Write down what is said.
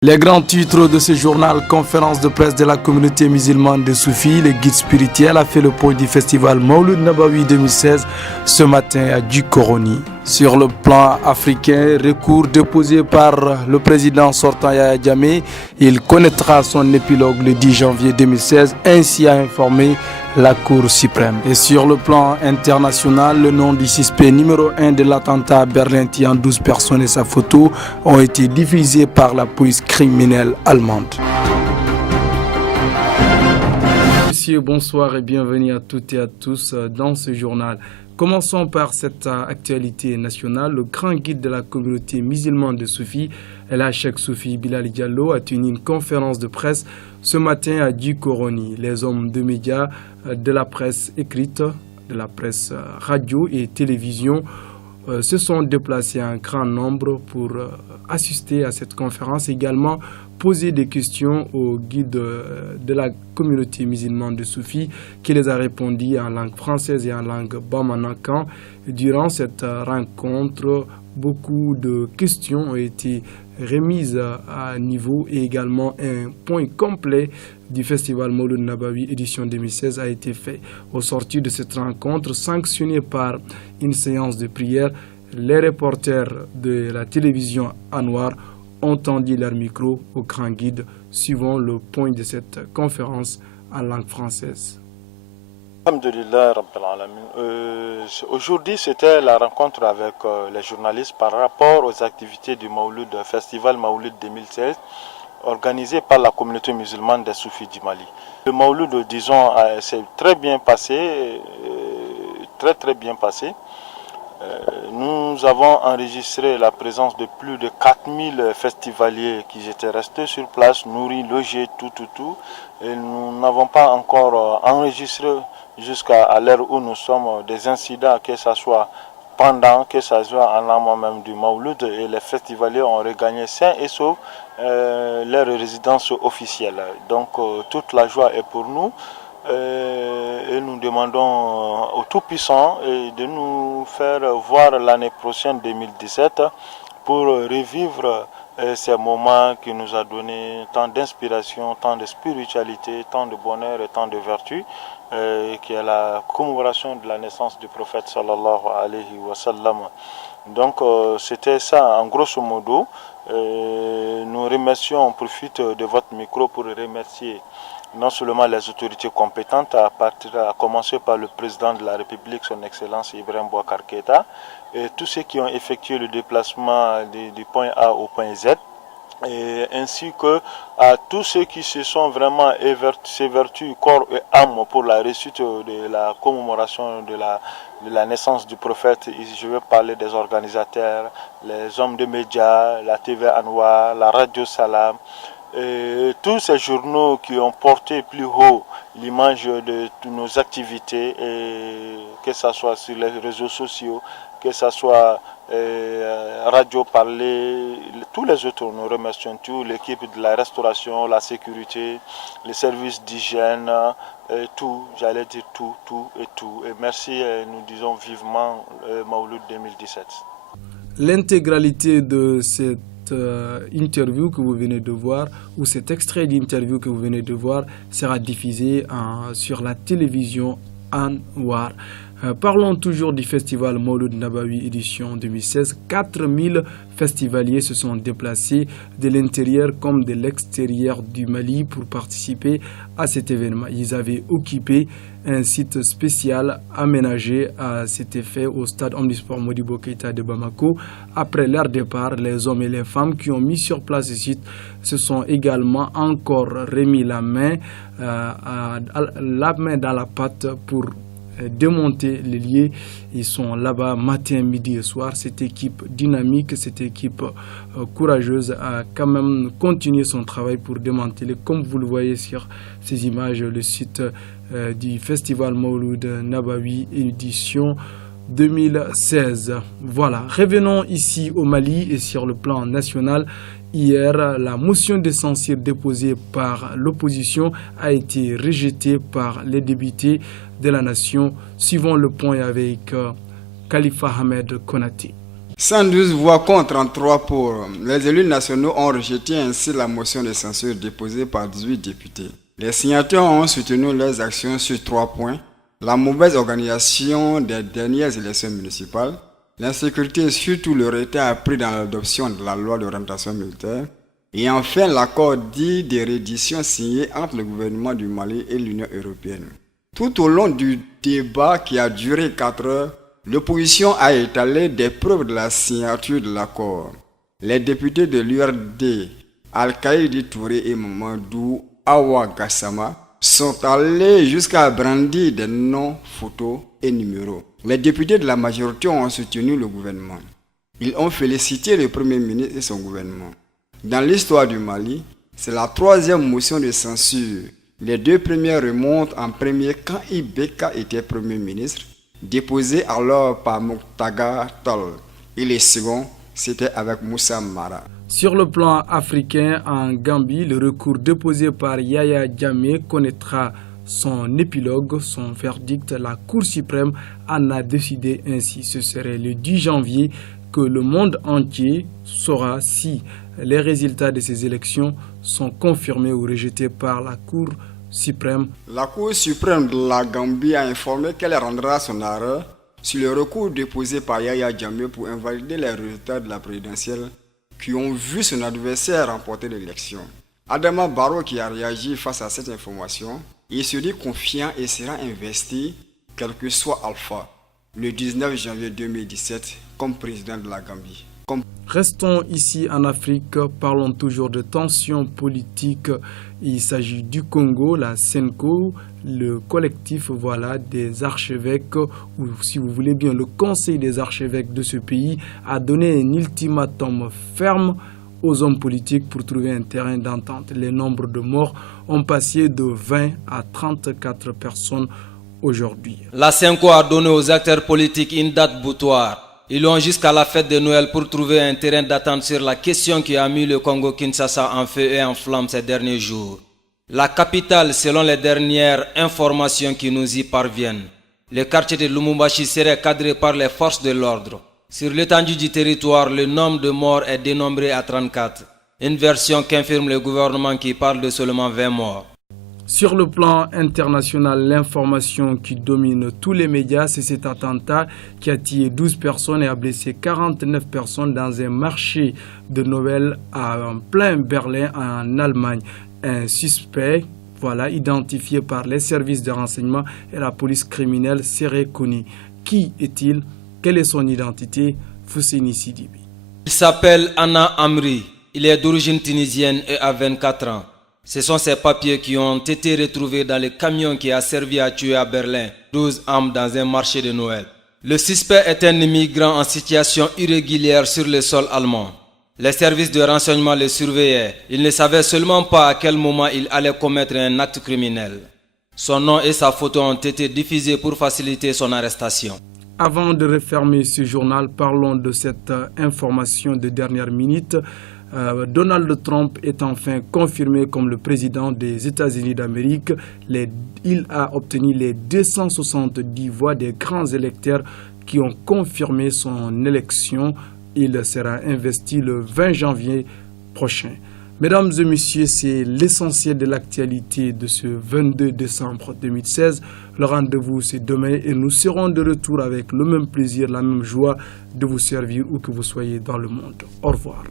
Les grands titres de ce journal, conférence de presse de la communauté musulmane de Soufi, le guide spirituel a fait le point du festival Mawlud Nabawi 2016 ce matin à Dukoroni. Sur le plan africain, recours déposé par le président sortant Yahya Jammeh, il connaîtra son épilogue le 10 janvier 2016, ainsi a informé la Cour suprême. Et sur le plan international, le nom du suspect numéro 1 de l'attentat à Berlin tuant 12 personnes et sa photo ont été diffusés par la police criminelle allemande. Monsieur, bonsoir et bienvenue à toutes et à tous dans ce journal. Commençons par cette actualité nationale. Le grand guide de la communauté musulmane de Soufi, El Cheikh Soufi Bilal Diallo, a tenu une conférence de presse ce matin à Dukoroni. Les hommes de médias, de la presse écrite, de la presse radio et télévision se sont déplacés en grand nombre pour assister à cette conférence, également poser des questions au guide de la communauté musulmane de Soufi qui les a répondu en langue française et en langue bamanakan. Durant cette rencontre, beaucoup de questions ont été remises à niveau et également un point complet du festival Mawlud Nabawi édition 2016 a été fait. Au sortir de cette rencontre, sanctionnée par une séance de prière, les reporters de la télévision Anwar ont tendu leur micro au grand guide, suivant le point de cette conférence en langue française. Alhamdulillah Rabbil Alamin. Aujourd'hui, c'était la rencontre avec les journalistes par rapport aux activités du Mawlud, Festival Mawlud 2016, organisé par la communauté musulmane des Soufis du Mali. Le Mawlud, disons, s'est très bien passé, très bien passé. Nous avons enregistré la présence de plus de 4000 festivaliers qui étaient restés sur place, nourris, logés, tout. Et nous n'avons pas encore enregistré jusqu'à l'heure où nous sommes des incidents, que ce soit pendant, que ce soit en amont même du Mawlud, et les festivaliers ont regagné sains et saufs leur résidence officielle. Donc toute la joie est pour nous. Et nous demandons au Tout-Puissant de nous faire voir l'année prochaine 2017 pour revivre ces moments qui nous a donné tant d'inspiration, tant de spiritualité, tant de bonheur et tant de vertu, qui est la commémoration de la naissance du prophète sallallahu alayhi wa sallam. Donc c'était ça en grosso modo. Nous remercions, on profite de votre micro pour remercier non seulement les autorités compétentes, à commencer par le président de la République, son Excellence Ibrahim Boubacar Keïta, et tous ceux qui ont effectué le déplacement du point A au point Z, et ainsi que à tous ceux qui se sont vraiment évertus corps et âme pour la réussite de la commémoration de la naissance du prophète. Je vais parler des organisateurs, les hommes de médias, la TV Anwar, la Radio Salam, et tous ces journaux qui ont porté plus haut l'image de nos activités, et que ce soit sur les réseaux sociaux, que ce soit Radio Parler, tous les autres, nous remercions tout, l'équipe de la restauration, la sécurité, les services d'hygiène, tout, j'allais dire tout. Et merci, et nous disons vivement Mawlud 2017. L'intégralité de cette interview que vous venez de voir, ou cet extrait d'interview que vous venez de voir, sera diffusé sur la télévision Anwar. Parlons toujours du festival Mawlud Nabawi édition 2016. 4000 festivaliers se sont déplacés de l'intérieur comme de l'extérieur du Mali pour participer à cet événement. Ils avaient occupé un site spécial aménagé à cet effet au stade Omnisport Modibo Keïta de Bamako. Après leur départ, les hommes et les femmes qui ont mis sur place ce site se sont également encore remis la main dans la pâte pour démonter les liens. Ils sont là-bas matin, midi et soir. Cette équipe dynamique, cette équipe courageuse a quand même continué son travail pour démanteler, comme vous le voyez sur ces images, le site du festival Mawlud Nabawi édition 2016. Voilà, revenons ici au Mali et sur le plan national. Hier, la motion de censure déposée par l'opposition a été rejetée par les députés de la nation, suivant le point avec Khalifa Ahmed Konaté. 112 voix contre 33 pour. Les élus nationaux ont rejeté ainsi la motion de censure déposée par 18 députés. Les signataires ont soutenu leurs actions sur 3 points. La mauvaise organisation des dernières élections municipales, l'insécurité et surtout le retard pris dans l'adoption de la loi d'orientation militaire, et enfin l'accord dit de reddition signé entre le gouvernement du Mali et l'Union européenne. Tout au long du débat qui a duré 4 heures, l'opposition a étalé des preuves de la signature de l'accord. Les députés de l'URD, Al-Qaïdi Touré et Mamadou Awa Gassama, sont allés jusqu'à brandir des noms, photos et numéros. Les députés de la majorité ont soutenu le gouvernement. Ils ont félicité le Premier ministre et son gouvernement. Dans l'histoire du Mali, c'est la 3e motion de censure. Les 2 premières remontent en premier quand Ibeka était Premier ministre, déposé alors par Mouktaga Tall, et les seconds, c'était avec Moussa Mara. Sur le plan africain, en Gambie, le recours déposé par Yaya Jammeh connaîtra son épilogue, son verdict. La Cour suprême en a décidé ainsi. Ce serait le 10 janvier que le monde entier saura si les résultats de ces élections sont confirmés ou rejetés par la Cour suprême. La Cour suprême de la Gambie a informé qu'elle rendra son arrêt sur le recours déposé par Yaya Jammeh pour invalider les résultats de la présidentielle qui ont vu son adversaire remporter l'élection. Adama Barrow, qui a réagi face à cette information, il se dit confiant et sera investi, quel que soit Alpha, le 19 janvier 2017 comme président de la Gambie. Restons ici en Afrique, parlons toujours de tensions politiques. Il s'agit du Congo, la SENCO, le collectif des archevêques, ou si vous voulez bien le conseil des archevêques de ce pays, a donné un ultimatum ferme aux hommes politiques pour trouver un terrain d'entente. Les nombres de morts ont passé de 20 à 34 personnes aujourd'hui. La SENCO a donné aux acteurs politiques une date butoir. Ils ont jusqu'à la fête de Noël pour trouver un terrain d'attente sur la question qui a mis le Congo-Kinshasa en feu et en flamme ces derniers jours. La capitale, selon les dernières informations qui nous y parviennent, le quartier de Lumumbashi serait cadré par les forces de l'ordre. Sur l'étendue du territoire, le nombre de morts est dénombré à 34. Une version qu'infirme le gouvernement qui parle de seulement 20 morts. Sur le plan international, l'information qui domine tous les médias, c'est cet attentat qui a tué 12 personnes et a blessé 49 personnes dans un marché de Noël en plein Berlin, en Allemagne. Un suspect, identifié par les services de renseignement et la police criminelle serait connu. Qui est-il? Quelle est son identité? Fousseini Sidibi. Il s'appelle Anna Amri. Il est d'origine tunisienne et a 24 ans. Ce sont ces papiers qui ont été retrouvés dans le camion qui a servi à tuer à Berlin 12 âmes dans un marché de Noël. Le suspect est un immigrant en situation irrégulière sur le sol allemand. Les services de renseignement le surveillaient. Il ne savait seulement pas à quel moment il allait commettre un acte criminel. Son nom et sa photo ont été diffusés pour faciliter son arrestation. Avant de refermer ce journal, parlons de cette information de dernière minute. Donald Trump est enfin confirmé comme le président des États-Unis d'Amérique. Il a obtenu les 270 voix des grands électeurs qui ont confirmé son élection. Il sera investi le 20 janvier prochain. Mesdames et messieurs, c'est l'essentiel de l'actualité de ce 22 décembre 2016. Le rendez-vous, c'est demain et nous serons de retour avec le même plaisir, la même joie de vous servir où que vous soyez dans le monde. Au revoir.